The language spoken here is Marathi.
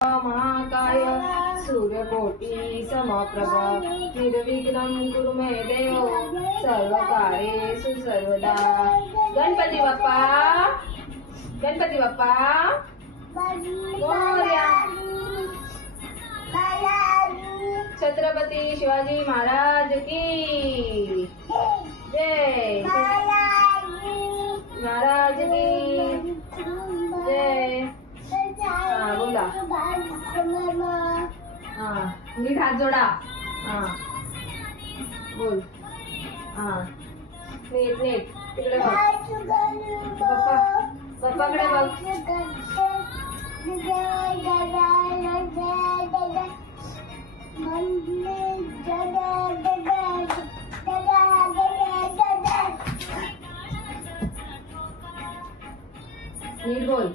महाकाय सूर्यकोटि समप्रभ निर्विघ्नं कुरु मे देव सर्वकार्येषु सर्वदा। गणपती बाप्पा मोरया। छत्रपती शिवाजी महाराज की जय। महाराज की जय। हाँ बोला। हाँ नीट हात जोडा। हाँ बोल। हाँ नीट तिकडे बघ। पप्पाकडे बघ। नीट बोल।